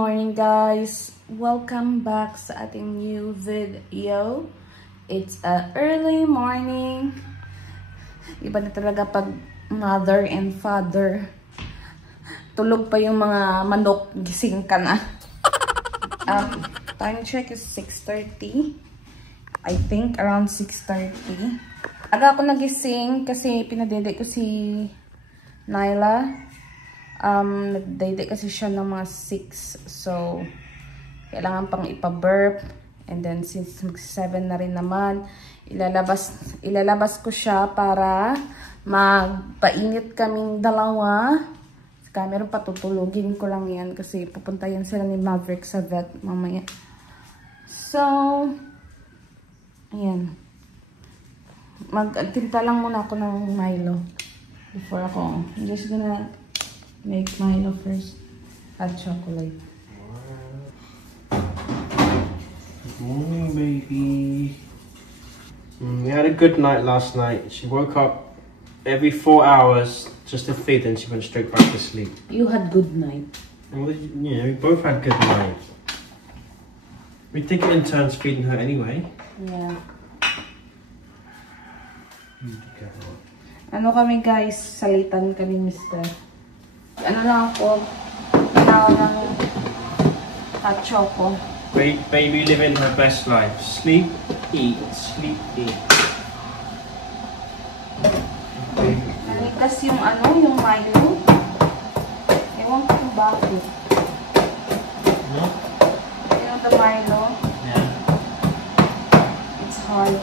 morning guys! Welcome back sa ating new video. It's a early morning. Iba na talaga pag mother and father. Tulog pa yung mga manok, gising ka na. Time check is 6:30. I think around 6:30. Aga ako nagising kasi pinadede ko si Nyla. Nagdayday kasi siya ng mga 6. So, kailangan pang ipa-burp. And then, since 7 na rin naman, ilalabas ko siya para magpainit kaming dalawa. Sa camera, patutulugin ko lang yan kasi pupunta yan sila ni Maverick sa vet mamaya. So, ayan. Magtinta lang muna ako ng Milo before ako. I'm just gonna make Milo first. Add chocolate. Good morning, baby. We had a good night last night. She woke up every 4 hours just to feed, and she went straight back to sleep. You had good night. Well, yeah, we both had good night. We take it in turns feeding her anyway. Yeah. Ano kami guys, salitan kami mister. Ano lang ako, tawag ng hot choco. Baby living her best life. Sleep, eat, sleep, eat. Nanigas yung yung Milo. Ewan ko kung bakit. No? Yung the Milo. Yeah. It's hard.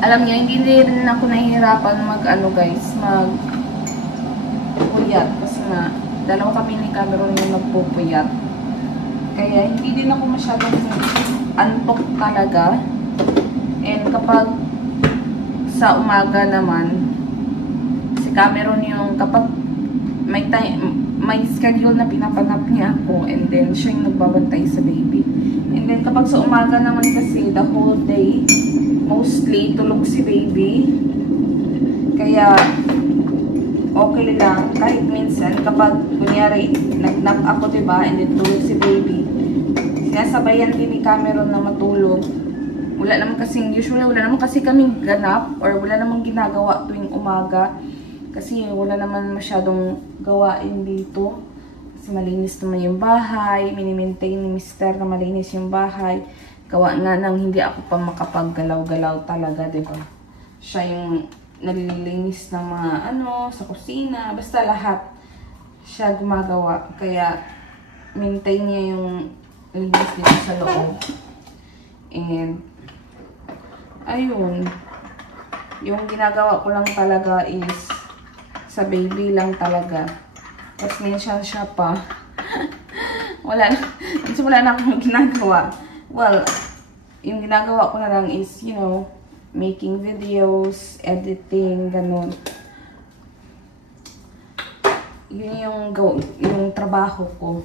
Alam niyo, hindi rin ako nahihirapan guys, mag-puyat. Kasi nga, dalawa kami ni Cameron yung nagpupuyat. Kaya, hindi din ako masyadong antok talaga. And kapag sa umaga naman, si Cameron yung kapag may schedule na pinapanap niya ako, and then siya yung nagbabantay sa baby. And then kapag sa umaga naman kasi, the whole day, mostly tulog si baby. Kaya okay lang kahit minsan kapag kunyari nag-nap ako, diba, and then tulog si baby, sinasabayan din ni Cameron na matulog. Usually wala naman kasi kaming ganap or wala namang ginagawa tuwing umaga kasi wala naman masyadong gawain dito kasi malinis naman yung bahay, mini-maintain ni Mr. na malinis yung bahay. Gawa nga nang hindi ako pa makapaggalaw-galaw talaga, diba? Siya yung nalilinis ng mga sa kusina, basta lahat siya gumagawa. Kaya maintain niya yung linis dito sa loob. And ayun, yung ginagawa ko lang talaga is sa baby lang talaga. Tapos minsan siya pa wala na akong ginagawa. Well, yung ginagawa ko na lang is, making videos, editing, ganun. Yun yung trabaho ko.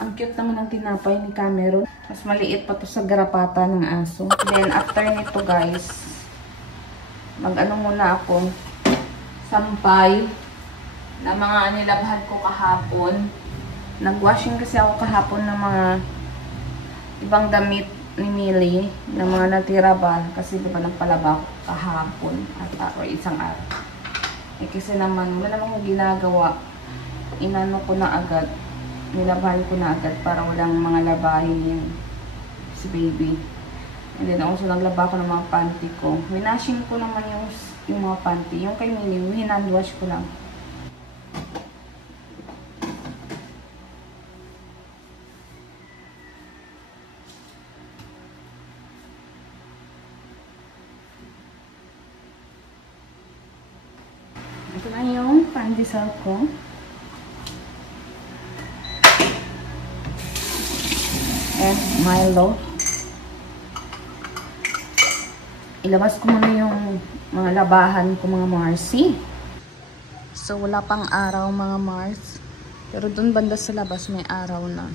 Ang cute naman ng tinapay ni Cameron. Mas maliit pa to sa garapata ng aso. Then, after nito guys, muna ako, sampay na mga nilabhan ko kahapon. Nag-washing kasi ako kahapon ng mga ibang damit ni Millie, ng mga natira ba, kasi diba nagpalaba ko kahapon or isang araw. Kasi naman, wala namang ginagawa. Inano ko na agad, nilabhan ko na agad para walang mga labahin yung si baby. And then also naglaba ko ng mga panty ko. Winashing ko naman yung mga panty. Yung kay Millie, hinandwash ko lang. Ito na yung pandesal ko. And Milo. ilabas ko muna yung mga labahan ko mga Marcy. So wala pang araw mga Mars. Pero dun banda sa labas may araw na.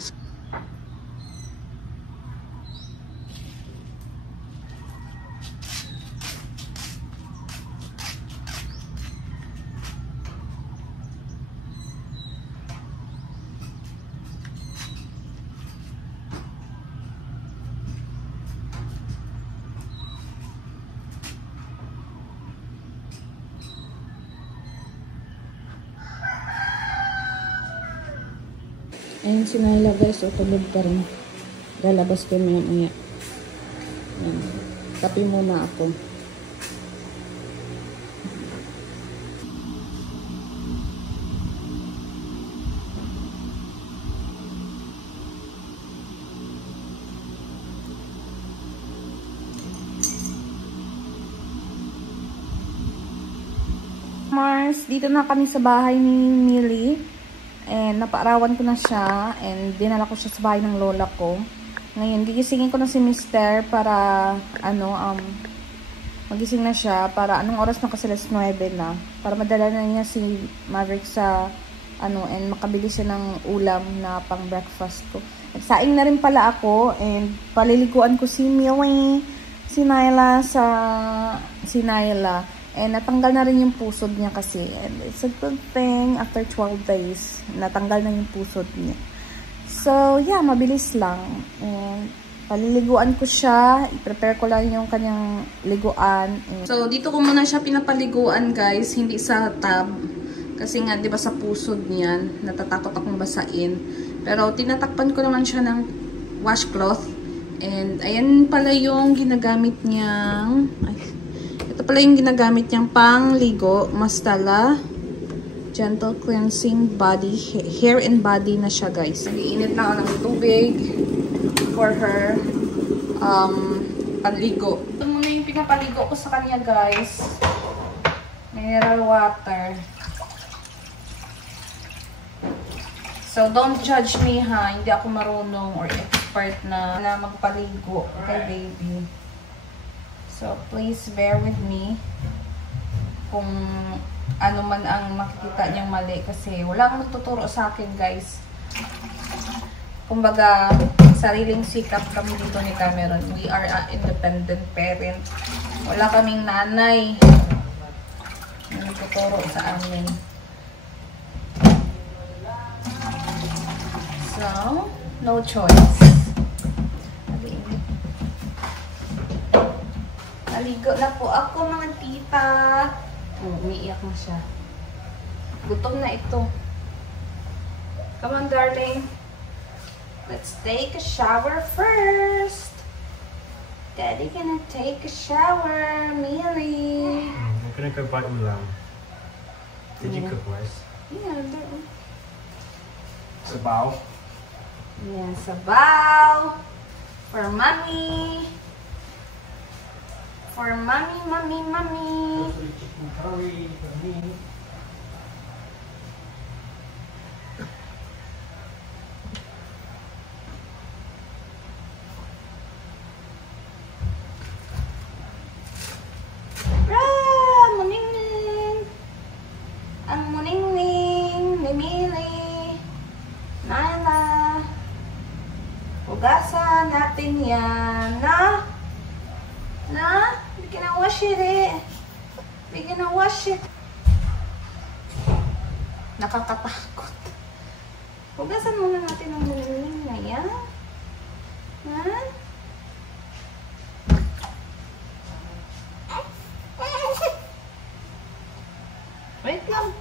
Ayun si Nyla guys, o tulog pa rin. Lalabas ko maya. Tapi muna ako. Mars, dito na kami sa bahay ni Millie. And napaarawan ko na siya and dinala ko siya sa bahay ng lola ko. Ngayon, gigisingin ko na si Mister para magising na siya para anong oras na kasi 9 na para madala na niya si Maverick sa and makabili siya ng ulam na pang breakfast ko. Nagsaing na rin pala ako and paliliguan ko si Millie, si Nyla. And natanggal na rin yung pusod niya kasi. And it's a good thing after 12 days. Natanggal na yung pusod niya. So, yeah, mabilis lang. And paliliguan ko siya. I-prepare ko lang yung kanyang liguan. So, dito ko muna siya pinapaliguan, guys. Hindi sa tub. Kasi nga, di ba sa pusod niyan, natatakot akong basain. Pero, tinatakpan ko naman siya ng washcloth. And, ayan pala yung ginagamit niyang... Ito pala yung ginagamit niyang pangligo, Mastala Gentle Cleansing Body, Hair and Body na siya guys. Nag-iinit na ako ng tubig for her panligo. Ito muna yung pinapaligo ko sa kanya guys. Mineral water. So don't judge me ha, hindi ako marunong or expert na magpaligo kay baby. So, please bear with me kung ano man ang makikita niyang mali kasi walang magtuturo sa akin, guys. Kumbaga, sariling sikap kami dito ni Cameron. We are an independent parent. Wala kaming nanay na nagtuturo sa amin. So, no choice. Naligo na po ako mga tita. Umiiyak na siya. Gutom na ito. Come on, darling. Let's take a shower first. Daddy gonna take a shower, Millie. I'm gonna go buy ulam. Did you cook rice? Yeah, Sabaw. Yeah, sabaw. For mommy. For mommy, mommy, mommy. Chicken curry for me. Muningning. Ang muningning ni Millie. Nyla. Hugasan natin yan, na? We can wash it eh. We can wash it. Nakakatakot. Hugasan muna natin ang muningning na yan. Ha? Wait lang.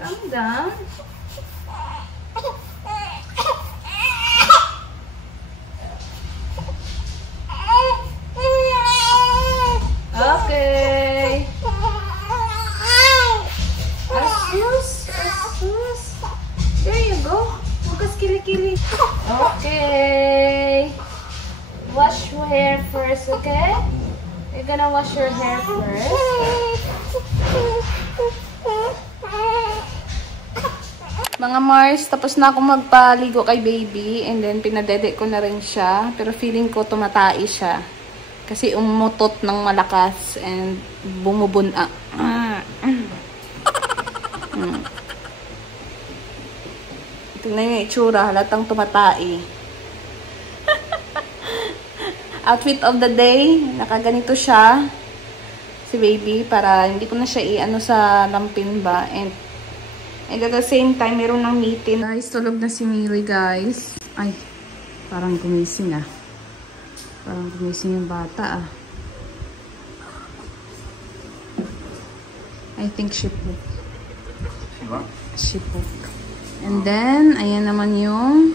Calm down. Okay. Asus. There you go. Hugas kili-kili. Okay. Wash your hair first, okay? You're gonna wash your hair first. Mga Mars, tapos na ako magpaligo kay baby. And then, pinadede ko na rin siya. Pero feeling ko tumatai siya. Kasi umutot ng malakas and bumubuna. Tingnan yung itsura, halatang tumatai. Outfit of the day, nakaganito siya. Si baby, para hindi ko na siya i-ano sa lampin ba. And at the same time, meron ng meeting. Guys, tulog na si Miri, guys. Ay, parang gumising ah. Parang gumising yung bata ah. I think she pooped. She pooped. And then, ayan naman yung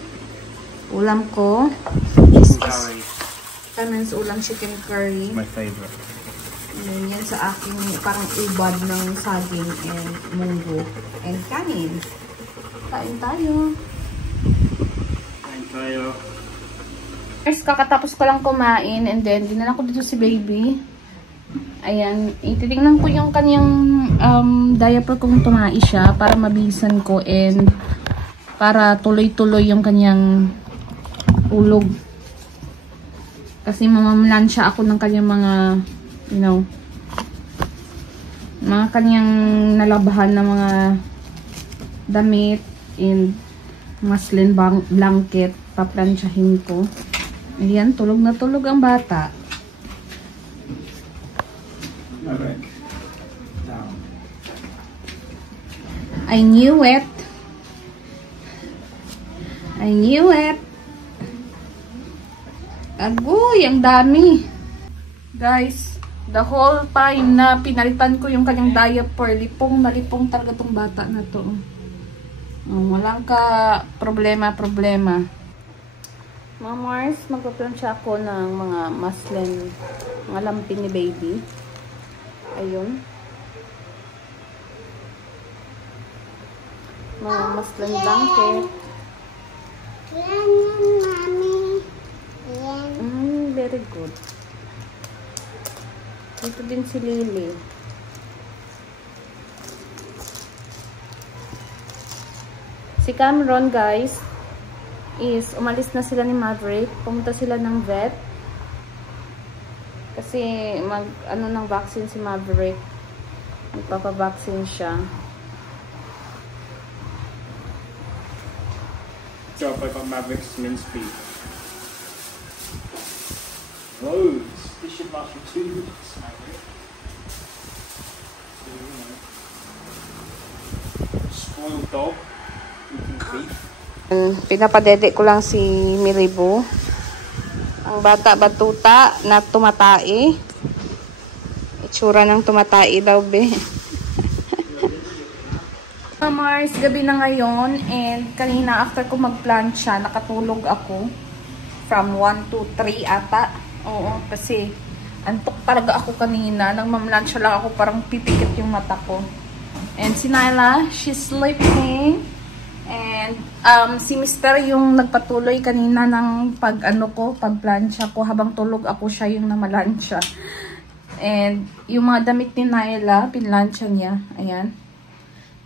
ulam ko. Curry. Carmen's ulam, chicken curry. My favorite. And yan sa akin, parang ubad ng saging and munggo. And kanin. Kain tayo. Kain tayo. Guys, kakatapos ko lang kumain and then dinala ko dito si baby. Ayan, ititignan ko yung kanyang diaper kung tumai siya para mabisan ko and para tuloy-tuloy yung kanyang ulog. Kasi mamamlansya ako ng kanyang mga, you know, mga kanyang nalabahan na mga damit and muslin blanket. Paplansyahin ko. Ayan, tulog na tulog ang bata. I knew it. I knew it. Agoy, ang dami. Guys, the whole time na pinalitan ko yung kanyang diaper, lipong na lipong talaga tong bata na to. Walang ka problema. Mga Mars, magpaplansya ako ng mga muslin, mga lampin ni baby. Ayun. Mga muslin blanket. Very good. Dito din si Lily. Si Cameron, guys, is umalis na sila ni Maverick. Pumunta sila ng vet. Kasi ano ng vaccine si Maverick. Magpapavaccine siya. So I got Maverick's mince beef. Loads. This should last for 2 weeks, Maverick. So, you know, spoiled dog eating beef. Pinapadede ko lang si Miribu. Ang bata batuta na tumatai. Itsura ng tumatai daw, be. Mars, gabi na ngayon. And kanina after ko magplansya, nakatulog ako. From 1 to 3 ata. Oo, kasi antok talaga ako kanina. Nang mamlansya lang ako, parang pipikit yung mata ko. And si Nyla, she's sleeping. And si Mr. yung nagpatuloy kanina ng pagplansya ko. Habang tulog ako, siya yung namalansya. And yung mga damit ni Nyla, pinlansya niya. Ayan.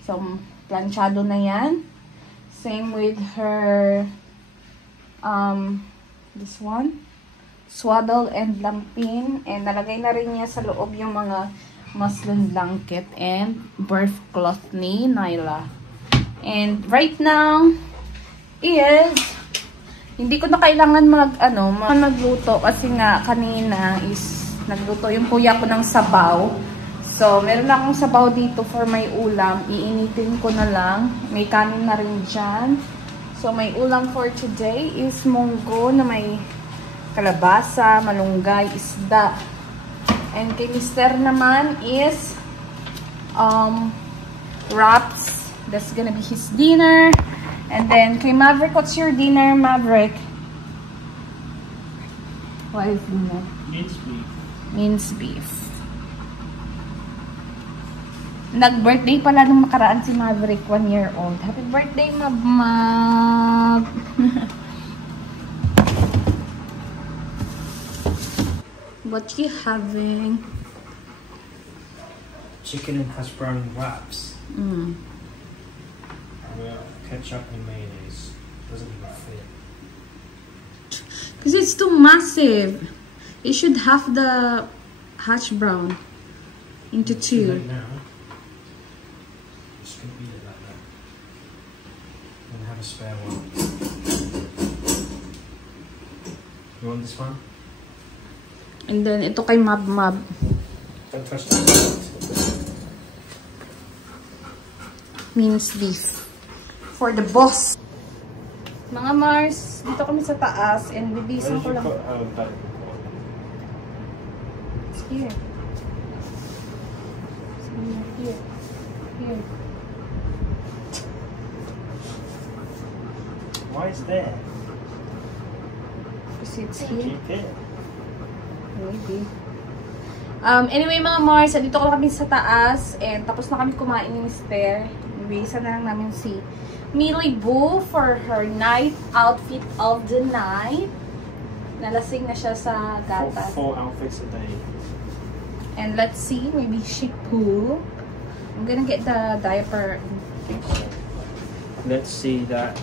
So, planchado na yan. Same with her, this one. Swaddle and lampin. And nalagay na rin niya sa loob yung mga muslin blanket and birth cloth ni Nyla. And right now is hindi ko na kailangan magluto kasi nga kanina is nagluto yung kuya ko ng sabaw. So meron na akong sabaw dito for my ulam. Iinitin ko na lang. May kanin na rin dyan. So my ulam for today is munggo na may kalabasa, malunggay, isda. And kay Mr. naman is wraps. That's gonna be his dinner. And then kay Maverick, what's your dinner, Maverick? What is dinner? Minced beef. Minced beef. Nag-birthday pala nung nakaraan si Maverick, 1 year old. Happy birthday, Mav. What you having? Chicken and hash brown wraps. Mm. Well, ketchup and mayonnaise. Doesn't even fit. Because it's too massive. It should half the hash brown into two. Right now. Just gonna eat it like that. And have a spare one. You want this one? And then ito kay Mab. Don't touch that. Minced beef. For the boss. Mga Mars, dito kami sa taas and bibisan ko lang. It's here. It's here. Here. Why is there? Because it's here. Keep it. Maybe. Anyway mga Mars, dito ko kami sa taas and tapos na kami kumain ni Mister. Ibisan na lang namin si Millie Boo for her night outfit of the night. Nalasing na siya sa gatas. 4 outfits a day. And let's see, maybe she poo. I'm gonna get the diaper. Let's see that.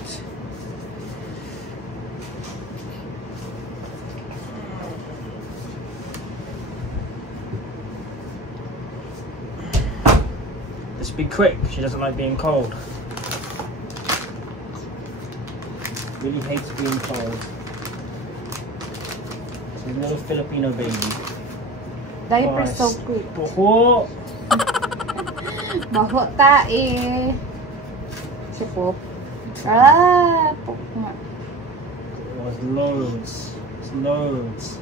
Just be quick. She doesn't like being cold. Really hates being cold. She's a little Filipino baby. Diaper so good. Baho! Baho tae. Si Pop. Ah, Pop nga. There's loads. There's loads.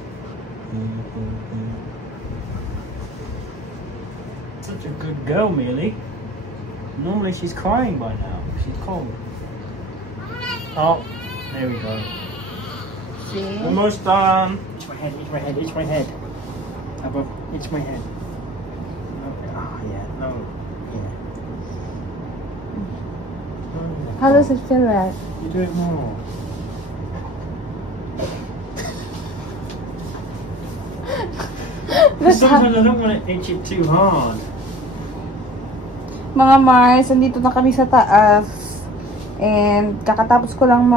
Such a good girl, Millie. Normally she's crying by now. She's cold. Oh, there we go. See? Almost done. Itch my head, itch my head, itch my head. Above, itch my head. Ah, yeah, no. Yeah. How does it feel like? You do it more. Sometimes I don't want to itch it too hard. Mga Mars, andito na kami sa taas. And kakatapos ko lang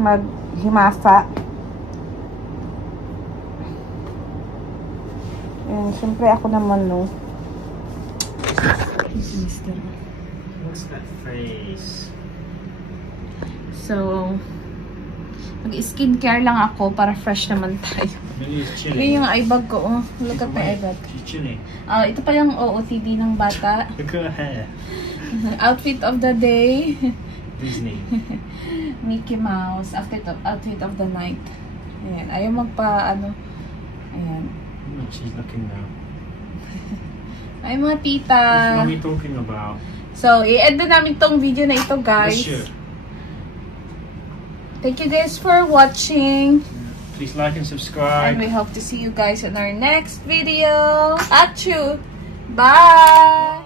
maghimasa. And syempre ako naman, no. Mister. What's that face? So, mag-skincare lang ako para fresh naman tayo. Millie's Ito chilling. yung eye bag ko, oh. Look at my eye bag. She's chilling. Ito pa yung OOTD ng bata. Look at her hair. Outfit of the day. Disney. Mickey Mouse. Outfit of the night. Ayan. Ayaw Ayan. She's looking now. Ay, mga tita. What's mommy talking about? So, i-end na namin tong video na ito, guys. Sure. Thank you guys for watching. Please like and subscribe. And we hope to see you guys in our next video. Achoo! Bye!